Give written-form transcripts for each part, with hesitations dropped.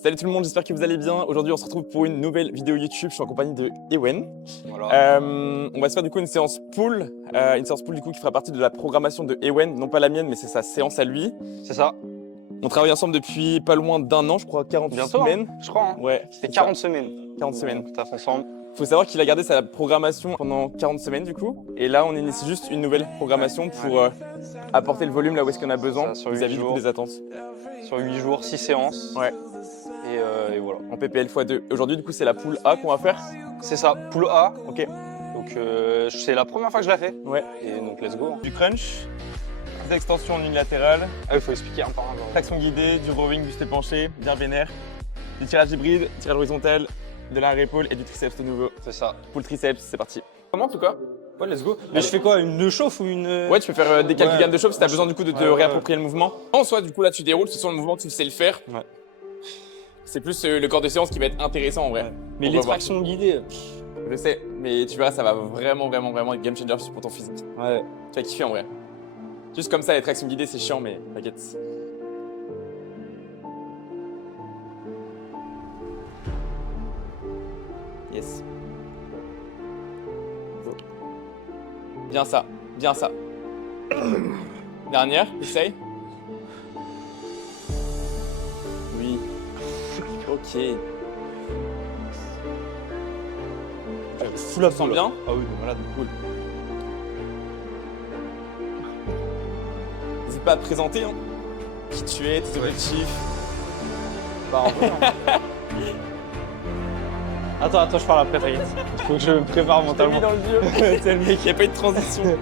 Salut tout le monde, j'espère que vous allez bien. Aujourd'hui, on se retrouve pour une nouvelle vidéo YouTube. Je suis en compagnie de Ewen. Voilà. On va se faire du coup une séance pool. Du coup qui fera partie de la programmation de Ewen. Non pas la mienne, mais c'est sa séance à lui. C'est ça. On travaille ensemble depuis pas loin d'1 an, je crois, 40 Bientôt, semaines. hein, je crois. Hein. Ouais, C'était 40 semaines. 40 semaines. On taffe ensemble. Faut savoir qu'il a gardé sa programmation pendant 40 semaines du coup. Et là, on initie juste une nouvelle programmation pour apporter le volume là où est-ce qu'on a besoin vis-à-vis du coup des attentes. Sur 8 jours, 6 séances. Ouais. Et voilà. En PPL x2. Aujourd'hui, du coup, c'est la pool A qu'on va faire. C'est ça, pool A. Ok. Donc c'est la première fois que je la fais. Ouais. Et donc let's go. Du crunch, des extensions unilatérales, Ah, il faut expliquer un par un. Genre. traction guidée, du rowing, du step penché, bien vénère, du tirage hybride, tirage horizontal, de l'arrière-épaule et du triceps de nouveau. C'est ça. Pull triceps, c'est parti. Comment en tout cas? Ouais, let's go. Mais je fais quoi? Une chauffe ou une. Ouais, tu peux faire des calculs Ouais. de chauffe si tu as besoin du coup de te réapproprier le mouvement. En soi, du coup, là, tu déroules, ce sont le mouvement, tu sais le faire. Ouais. C'est plus le corps de séance qui va être intéressant en vrai. Ouais. Mais On les va voir. tractions guidées. Je sais, mais tu verras, ça va vraiment être game changer pour ton physique. Ouais. Tu vas kiffer en vrai. Juste comme ça, les tractions guidées, c'est chiant, mais t'inquiète. Yes. Go. Bien ça, bien ça. Dernière, essaye. Oui. Ok. Full à sens bien? Ah oui, malade. Cool. N'hésite pas à te présenter, hein. Qui tu es, tes objectifs. Bah, en vrai, hein. Attends, je parle après, t'inquiète. Faut que je me prépare Je t'ai mis mentalement. dans le vieux. C'est le mec, il n'y a pas eu de transition.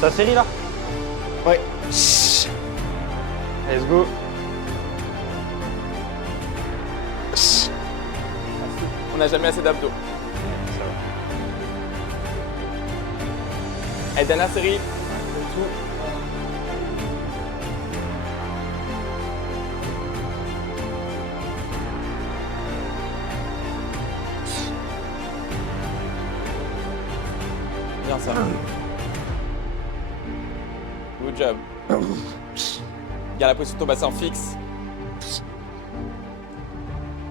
Sa série là? Ouais. Let's go. On n'a jamais assez d'abdos. Allez, dernière série. Tout. Bien ça. Good job. Garde la position de ton bassin fixe.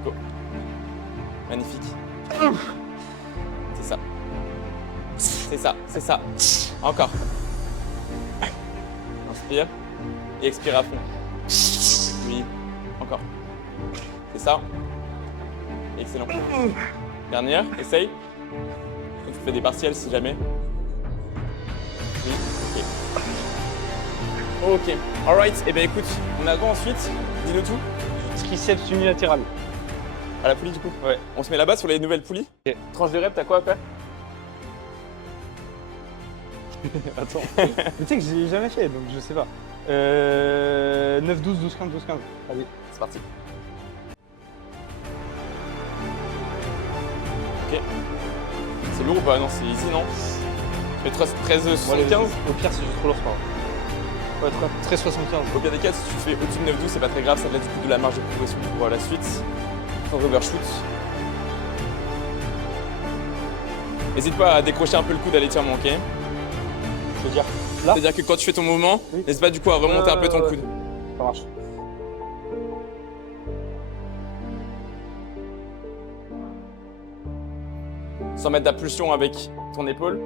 Go. Magnifique. C'est ça. C'est ça, c'est ça. Encore. Inspire et expire à fond. Oui. Encore. C'est ça. Excellent. Dernière, essaye. Tu fais des partiels si jamais. Oui, ok. Ok. Alright, et bien écoute, on a quoi ensuite? Dis-nous tout. Triceps unilatéral. À la poulie du coup? Ouais. On se met là-bas sur les nouvelles poulies. Ok. Tranche de rep, t'as quoi à faire? Attends. Mais tu sais que j'ai jamais fait, donc je sais pas. 9, 12, 12, 15, 12, 15. Allez. C'est parti. Ok. C'est lourd ou pas? Non, c'est easy, non? Tu fais 13, 75. Au pire, c'est juste trop lourd, c'est pas grave. Ouais, 13, 75. Au pire des cas, si tu fais au-dessus de 9-12, c'est pas très grave, ça te laisse du coup de la marge de progression pour la suite. Sans overshoot. N'hésite pas à décrocher un peu le coude à l'étirement, ok? Je veux dire, là, C'est-à-dire que quand tu fais ton mouvement, Oui. n'hésite pas du coup à remonter un peu ton coude. ça marche. Sans mettre d'impulsion avec ton épaule.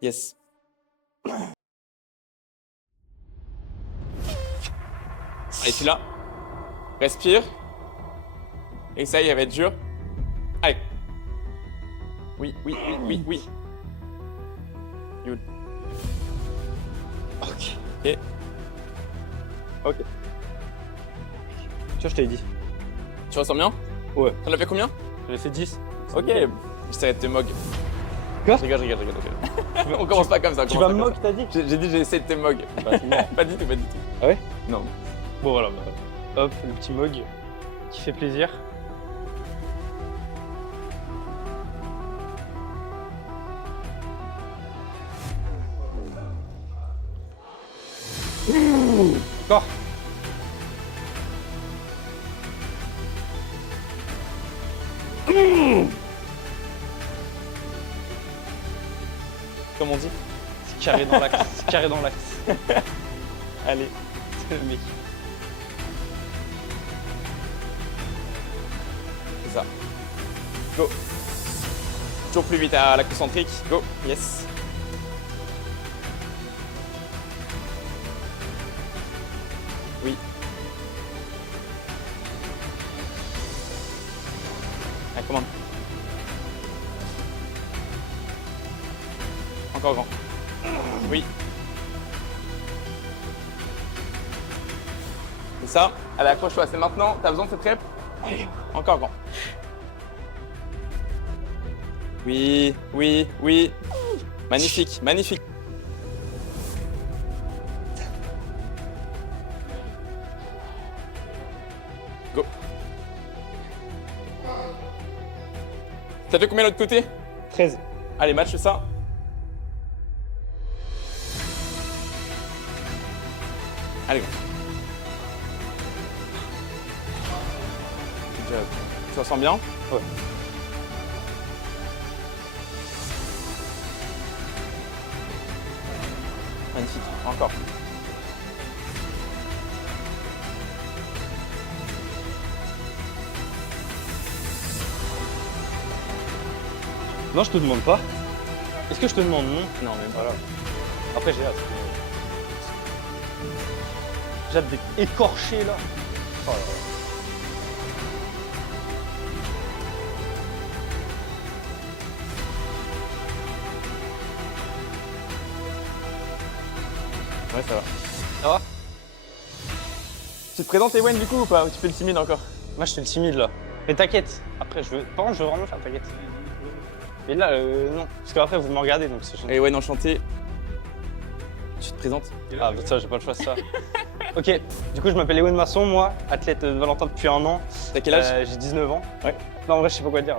Yes. Allez, tu là. Respire. Essaye, elle va être dure. Allez. Oui, oui, oui, oui, oui. Good. Ok. Ok. Ok. Tu vois, je t'avais dit. Tu ressens bien? Ouais. T'en as fait combien? J'en ai fait 10. Ok. J'essaierai de te mog. Quoi? Je rigole. On commence pas comme ça. on Tu commence vas me pas comme moquer, t'as dit? ça. J'ai dit j'ai essayé de te mog. Bah, c'est mort. Pas du tout, pas du tout. Ah ouais? Non. Bon, voilà. Hop, le petit mog qui fait plaisir. Encore. Comme on dit. C'est carré dans l'axe. C'est carré dans l'axe. Allez. C'est le mec. C'est ça. Go. Toujours plus vite à la concentrique. Go. Yes. Oui. Allez, commande. Encore grand. Oui. C'est ça. Allez, accroche-toi. C'est maintenant. T'as besoin de cette rep. Allez, encore grand. Oui, oui, oui. Magnifique, magnifique. Go. T'as fait combien de l'autre côté? 13. Allez, match ça. Allez, go. Good job. Tu ressens bien? Ouais. Magnifique, encore. Non, je te demande pas. Est-ce que je te demande non? Non, même pas. Voilà. Après, j'ai hâte. J'ai hâte d'être écorché là. Oh là là. Ouais, ça va. Ça va? Tu te présentes Ewen du coup ou pas? Ou tu fais le timide encore? Moi, je fais le timide là. Mais t'inquiète. Après, je veux. Par contre, je veux vraiment faire, t'inquiète. Mais là, non. Parce qu'après, vous me regardez donc c'est chiant. Ewen enchanté. Tu te présentes? Ah, bah ça, j'ai pas le choix, c'est ça. Ok, du coup, je m'appelle Ewen Masson, moi, athlète de Valentin depuis 1 an. T'as quel âge? J'ai 19 ans. Ouais. Non, en vrai, je sais pas quoi dire.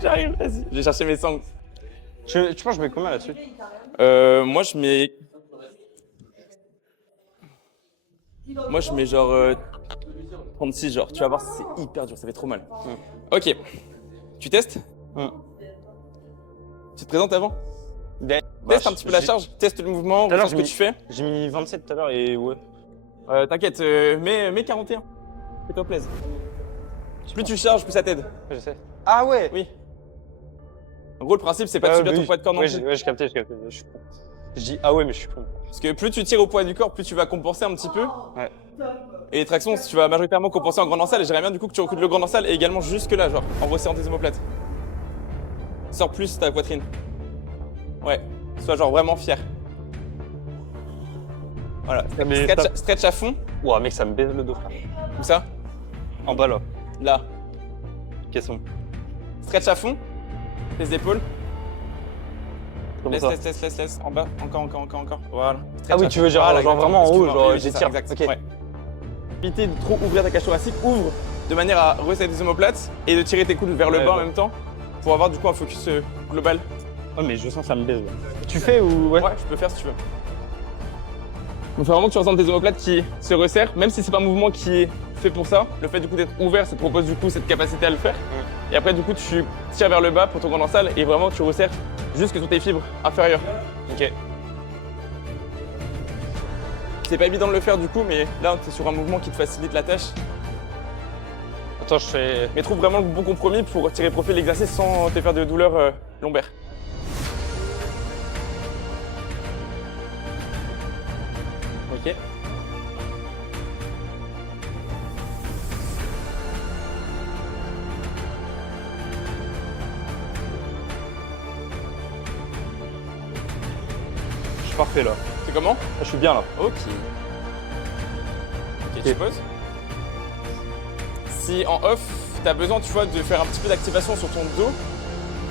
J'arrive, vas-y. Je vais chercher mes sangles. Tu penses que je mets combien là-dessus? Moi je mets. Moi je mets genre 36 genre. Tu vas voir, c'est hyper dur, ça fait trop mal. Ok. Tu testes? Tu te présentes avant? Teste un petit peu la charge, teste le mouvement, regarde ce que tu fais. J'ai mis 27 tout à l'heure et ouais. T'inquiète, mets 41. Fais-toi plaisir. Plus tu charges, plus ça t'aide. Ouais, je sais. Ah ouais. Oui. En gros, le principe, c'est pas de subir ton poids de corps non plus. Ouais, j'ai capté, je suis con. Je dis ah ouais, mais je suis con. Parce que plus tu tires au poids du corps, plus tu vas compenser un petit peu. Ouais. Et les tractions, tu vas majoritairement compenser en grande en salle. Et j'aimerais bien du coup que tu recrutes le grand en salle et également jusque là, genre, en resserrant tes omoplates. Sors plus ta poitrine. Ouais. Sois genre vraiment fier. Voilà. Stretch à fond. Ouah, mec, ça me baise le dos, frère. Où ça? En bas là. Là. Caisson. Stretch à fond. Les épaules. Comment Laisse, ça? laisse. En bas. Encore. Voilà. Stretch Ah oui, à tu fond. veux genre, Voilà, genre vraiment en haut, excuse-moi. genre Oui, c'est ça, j'étire. exact. Ok. Ouais. Éviter de trop ouvrir ta cage thoracique. Ouvre de manière à resserrer tes omoplates et de tirer tes coudes vers le Ouais, bas en ouais. même temps pour avoir du coup un focus global. Oh, mais je sens que ça me baise. Là. Tu fais ou ouais? Ouais, je peux faire si tu veux. Donc, faut vraiment que tu ressentes tes omoplates qui se resserrent, même si c'est pas un mouvement qui est fait pour ça. Le fait du coup d'être ouvert, ça te propose du coup cette capacité à le faire. Et après, du coup, tu tires vers le bas pour ton grand en salle et vraiment tu resserres jusque sur tes fibres inférieures. Ok. C'est pas évident de le faire du coup, mais là, tu es sur un mouvement qui te facilite la tâche. Attends, je fais. Mais trouve vraiment le bon compromis pour tirer profit de l'exercice sans te faire de douleur lombaire. Ok. Je suis parfait là. C'est comment? Je suis bien là. Ok. Ok, tu poses. Si en off, tu as besoin, tu vois, de faire un petit peu d'activation sur ton dos,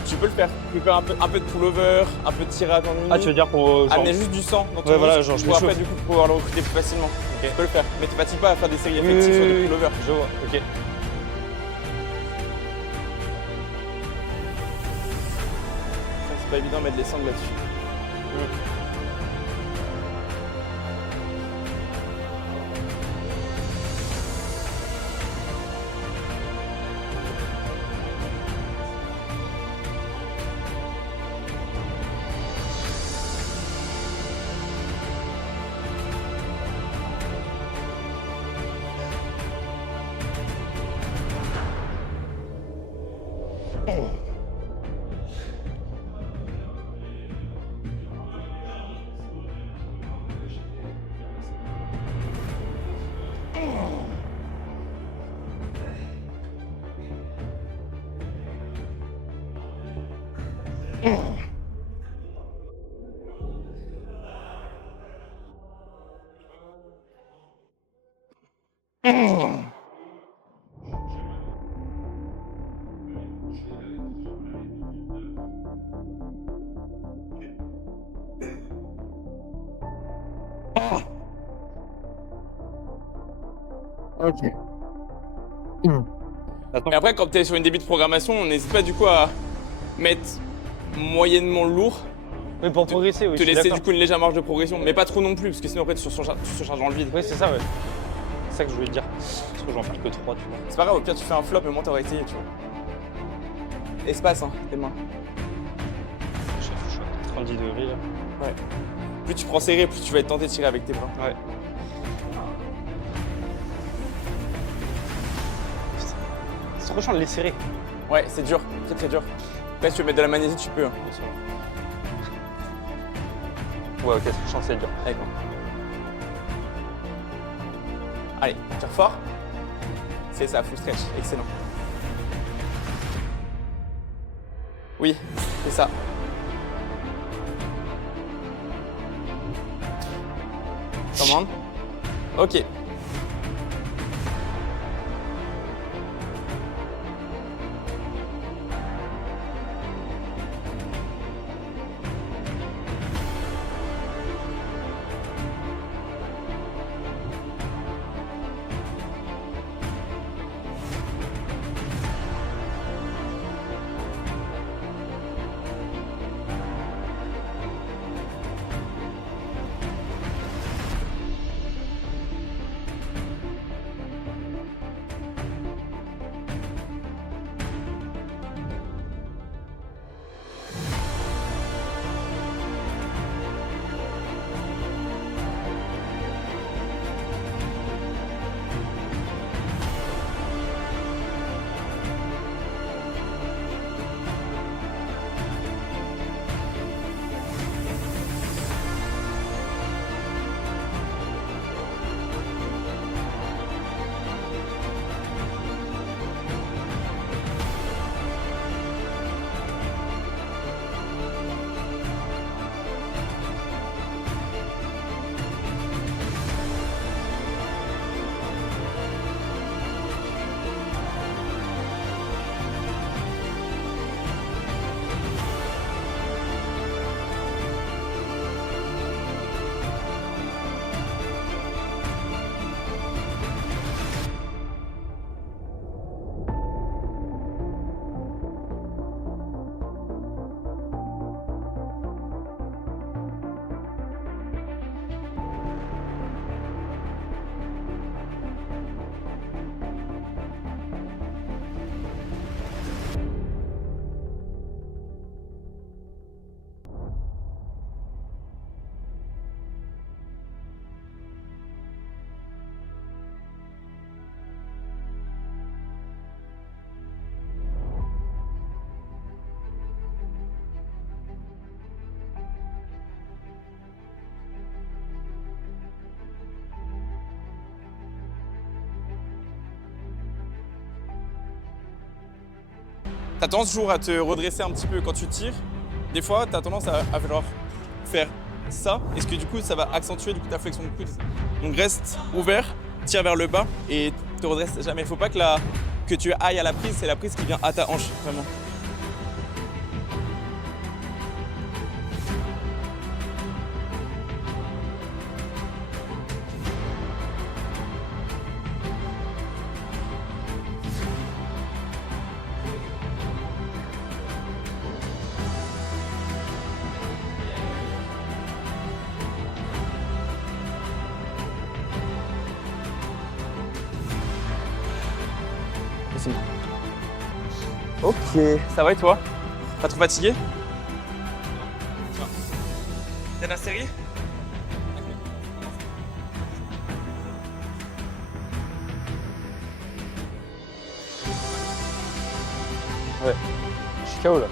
tu peux le faire. Tu peux faire un peu de pullover, un peu de tirage en uni. Ah, tu veux dire pour. Genre... Amener juste du sang dans ton Ouais, voilà, muscle genre, je pour après m'échauffe. du coup pouvoir le recruter plus facilement. Ok. Tu peux le faire, mais tu fatigues pas à faire des séries Oui, effectives sur oui, des oui. pullovers. Je vois, ok. C'est pas évident de mettre les sangles là-dessus. Ok. Attends. Et après, quand tu es sur une début de programmation, on n'hésite pas du coup à mettre moyennement lourd, Mais pour progresser, oui. te je suis laisser d'accord. du coup une légère marge de progression, mais pas trop non plus, parce que sinon après tu surcharges dans le vide. Oui, c'est ça, ouais. C'est ça que je voulais te dire. Parce que je vais en faire que 3, tu vois. C'est pas grave, au pire tu fais un flop, mais au moins t'aurais essayé, tu vois. Espace, hein, tes mains. Je suis à 90 degrés là. Ouais. Plus tu prends serré, plus tu vas être tenté de tirer avec tes bras. Ouais. C'est trop chiant de les serrer. Ouais, c'est dur, très très dur. Après, si tu veux mettre de la magnésie, tu peux. Hein. Ouais, ok, c'est chiant, c'est dur. Allez, quoi. Allez, tire fort. C'est ça, full stretch, excellent. Oui, c'est ça. Commande. Ok. T'as tendance toujours à te redresser un petit peu quand tu tires. Des fois, t'as tendance à vouloir faire ça, et ce que du coup, ça va accentuer du coup ta flexion de coude. Donc reste ouvert, tire vers le bas et te redresse jamais. Il faut pas que tu ailles à la prise, c'est la prise qui vient à ta hanche, vraiment. Ok, ça va et toi? Pas trop fatigué? T'as la série? Ouais. KO là.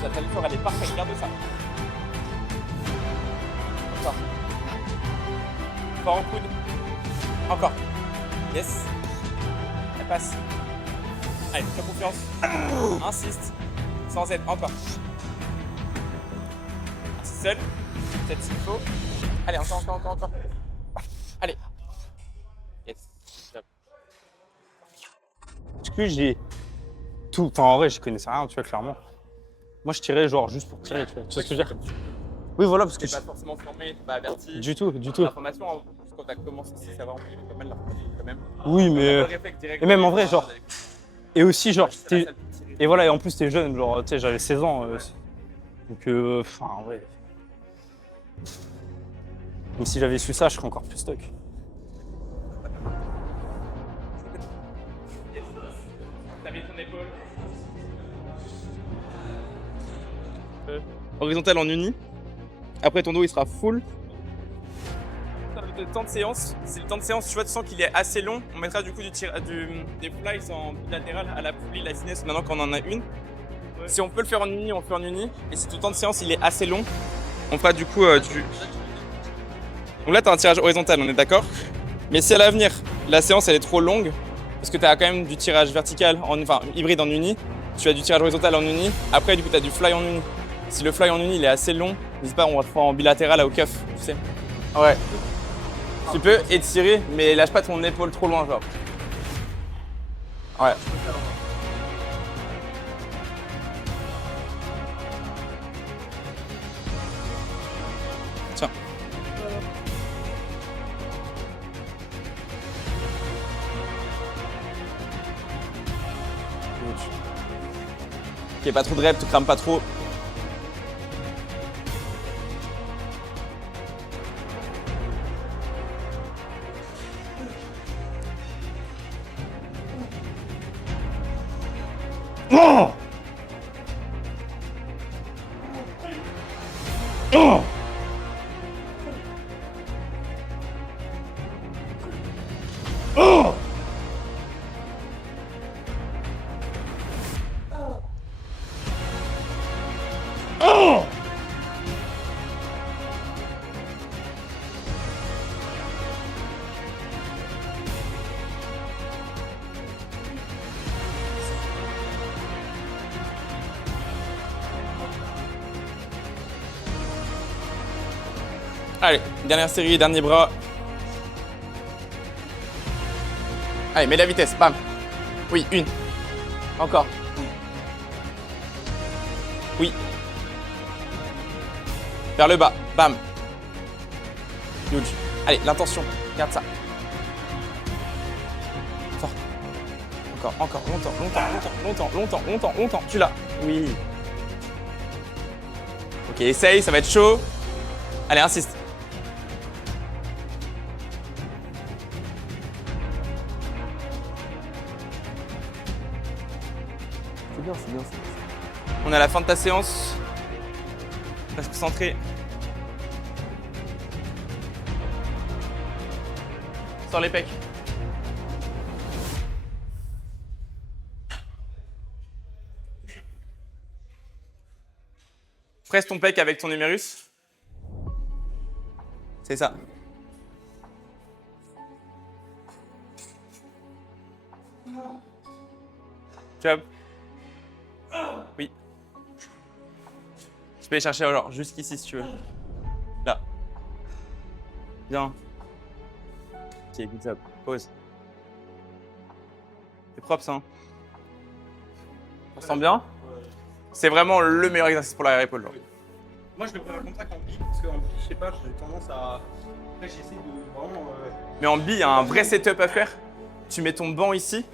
Sa trajectoire, elle est parfaite, regarde ça. Encore. Fort en coude. Encore. Yes. Elle passe. Allez, fais confiance. Insiste. Sans aide, encore. Insiste seul. Peut-être s'il faut. Allez, encore. Allez. Yes. Parce que j'ai tout. Enfin, en vrai, je connaissais rien, tu vois, clairement. Moi, je tirais genre juste pour tirer, tu vois. Tu vois ce que je veux dire? Oui, voilà, parce que T'es pas forcément formé, t'es pas averti. du tout. L'information, hein, quand t'as commencé, c'est savoir, il y avait pas mal d'informations quand même. Oui, mais. Réflexe direct. Et même en vrai, genre. Et aussi, genre, C'est la salle pour tirer. et voilà, et en plus, t'es jeune, genre, tu sais, j'avais 16 ans. Donc, enfin, en vrai. Même si j'avais su ça, je serais encore plus stock. T'as mis ton épaule. Horizontal en uni. Après ton dos il sera full. Le temps de séance, c'est le temps de séance, tu vois, tu sens qu'il est assez long. On mettra du coup des flies en bilatéral à la poulie, la finesse, maintenant qu'on en a une. Ouais. Si on peut le faire en uni, on le fait en uni. Et si tout le temps de séance il est assez long, on fera du coup du. Donc là, tu as un tirage horizontal, on est d'accord? Mais si à l'avenir, la séance elle est trop longue, parce que tu as quand même du tirage vertical, enfin hybride en uni, tu as du tirage horizontal en uni, après du coup tu as du fly en uni. Si le fly en uni il est assez long, n'hésite pas, on va le faire en bilatéral au cuff, tu sais. Ouais. Tu peux étirer, mais lâche pas ton épaule trop loin, genre. Ouais. Tiens. Ok, pas trop de reps, tu crames pas trop. Oh! Oh! Oh! Oh! Allez, dernière série, dernier bras. Allez, mets la vitesse, bam. Oui, une. Encore. Oui. Vers le bas, bam. Huge. Allez, l'intention, regarde ça. Fort. Encore, longtemps. Tu l'as. Oui. Ok, essaye, ça va être chaud. Allez, insiste. C'est bien. On est à la fin de ta séance. Reste concentré. Sors les pecs. Presse ton pec avec ton humérus. C'est ça. Job. Oui. Tu peux les chercher alors jusqu'ici si tu veux. Là. Bien. Ok, good job. Pause. C'est propre ça. Hein. On se sent bien? C'est vraiment le meilleur exercice pour l'arrière-épaule. Genre. Moi, je le préfère comme ça qu'en bi, parce qu'en bi, je sais pas, j'ai tendance à. Après, j'essaie de vraiment. Mais en bi, il y a un vrai setup à faire. Tu mets ton banc ici,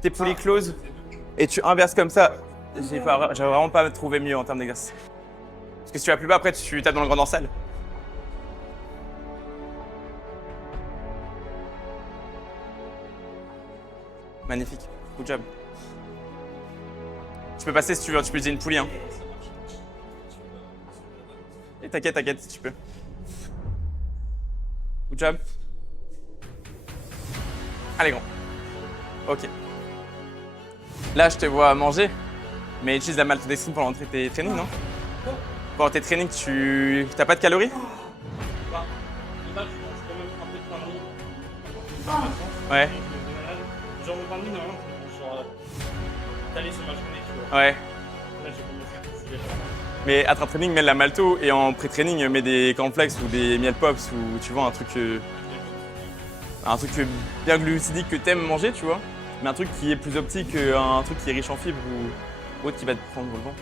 tes poulies close, et tu inverses comme ça. J'ai vraiment pas trouvé mieux en termes d'exercice. Parce que si tu vas plus bas, après, tu tapes dans le grand en salle. Magnifique. Good job. Tu peux passer si tu veux, tu peux utiliser une poulie. Hein. Et t'inquiète, t'inquiète, si tu peux. Good job. Allez, grand. Ok. Là, je te vois manger, mais utilise la maltodextrine pour rentrer tes trainings, non? Pour tes trainings, tu n'as pas de calories? Ouais. Genre mon pain de mie, normalement, genre t'allais sur ma journée, tu vois. Ouais. Là, j'ai commencé à Mais à ton training, mets de la malto et en pré-training, mets des cornflakes ou des miel pops ou tu vois un truc bien glucidique que t'aimes manger, tu vois. Mais un truc qui est plus optique qu'un truc qui est riche en fibres ou autre qui va te prendre le vent.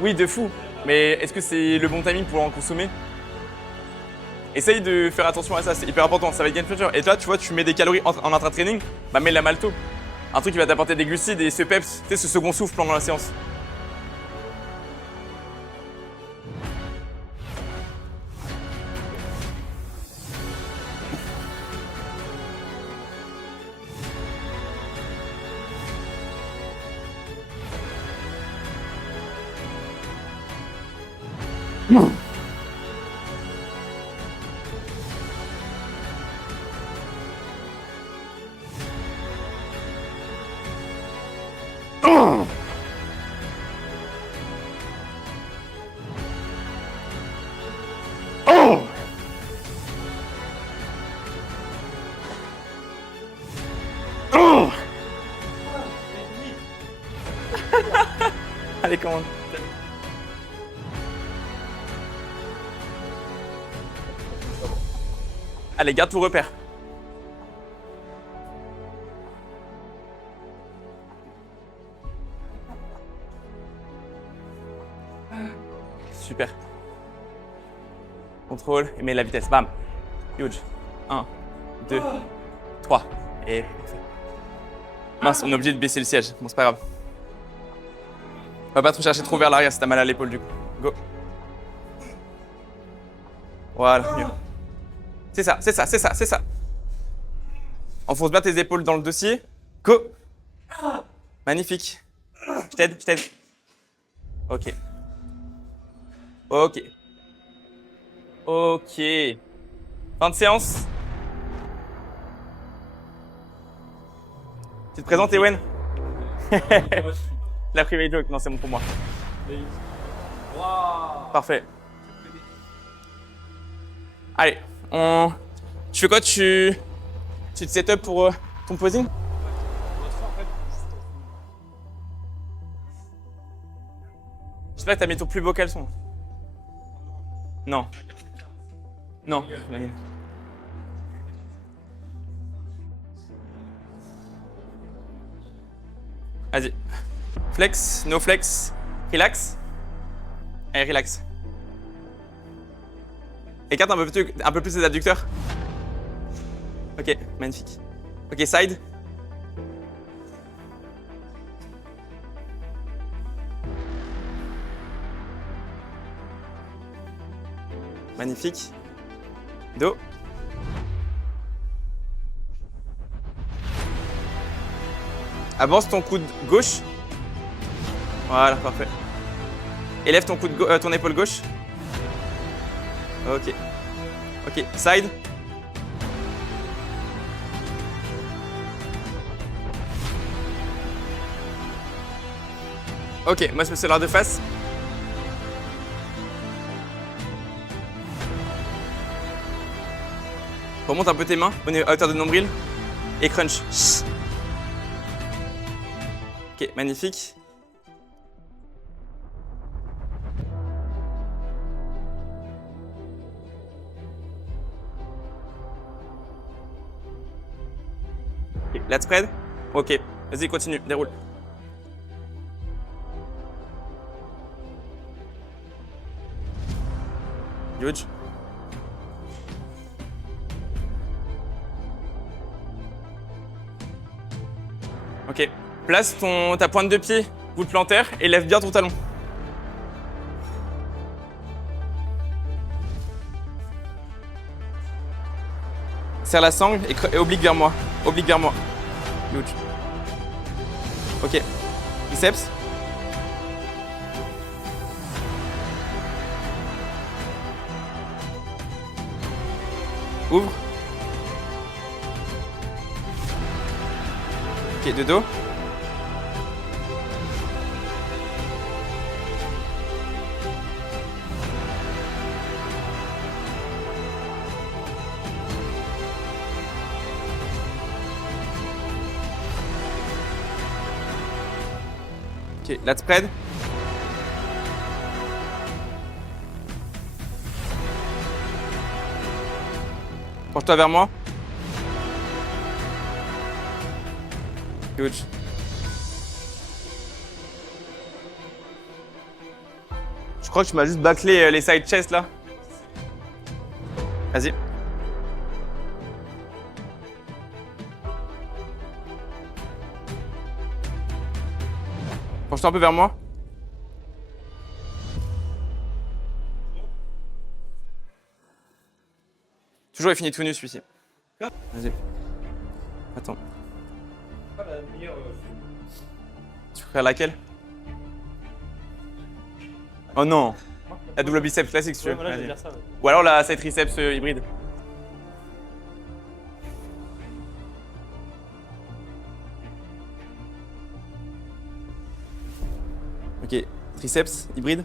Oui, de fou. Mais est-ce que c'est le bon timing pour en consommer? Essaye de faire attention à ça, c'est hyper important, ça va être game changer. Et toi, tu vois, tu mets des calories en intra-training, bah mets de la malto. Un truc qui va t'apporter des glucides et ce peps, tu sais, ce second souffle pendant la séance. Allez, commande. Allez, garde ton repère. Super. Contrôle et mets la vitesse. Bam. Huge. 1, 2, 3. Et... Mince, on est obligé de baisser le siège. Bon, c'est pas grave. On va pas trop chercher trop vers l'arrière si t'as mal à l'épaule du coup. Go. Voilà, mieux. C'est ça, c'est ça, c'est ça, c'est ça. Enfonce bien tes épaules dans le dossier. Go. Magnifique. Je t'aide, je t'aide. Ok. Ok. Ok. Fin de séance. Tu te présentes, Ewen? La private joke, non, c'est bon pour moi. Parfait. Allez, tu fais quoi? Tu te set up pour ton posing? J'espère que t'as mis ton plus beau caleçon. Non. Non. Vas-y. Flex, no flex, relax. Allez, relax. Écarte un peu plus les adducteurs. Ok, magnifique. Ok, side. Magnifique. Dos. Avance ton coude gauche. Voilà, parfait. Élève ton, ton épaule gauche. Ok. Ok, side. Ok, moi je me suis de face. Remonte un peu tes mains à hauteur de nombril et crunch. Ok, magnifique. Okay, let's spread. Ok, vas-y, continue, déroule. Huge. Ok, place ta pointe de pied, voûte plantaire et lève bien ton talon. Serre la sangle et oblique vers moi. Oblique vers moi. Huge. Ok. Triceps. Ouvre. Ok, de dos. Ok, lat spread. Penche-toi vers moi. Huge. Je crois que tu m'as juste bâclé les side chest là. Vas-y. Penche-toi un peu vers moi. Toujours il finit tout nu celui-ci. Vas-y. Attends. Tu préfères laquelle? Oh non. La double biceps classique si tu veux. Voilà, je vais Vas-y. dire ça. Ouais. Ou alors la side triceps hybride. Ok, triceps hybride.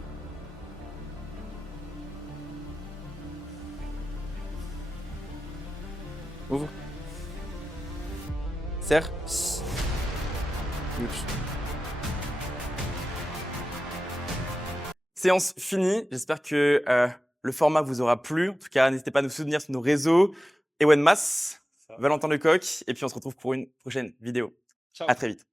Ouvre. Serre. Huge. Séance finie. J'espère que le format vous aura plu. En tout cas, n'hésitez pas à nous soutenir sur nos réseaux. Ewen Mas, Valentin Lecoq. Et puis on se retrouve pour une prochaine vidéo. Ciao. À très vite.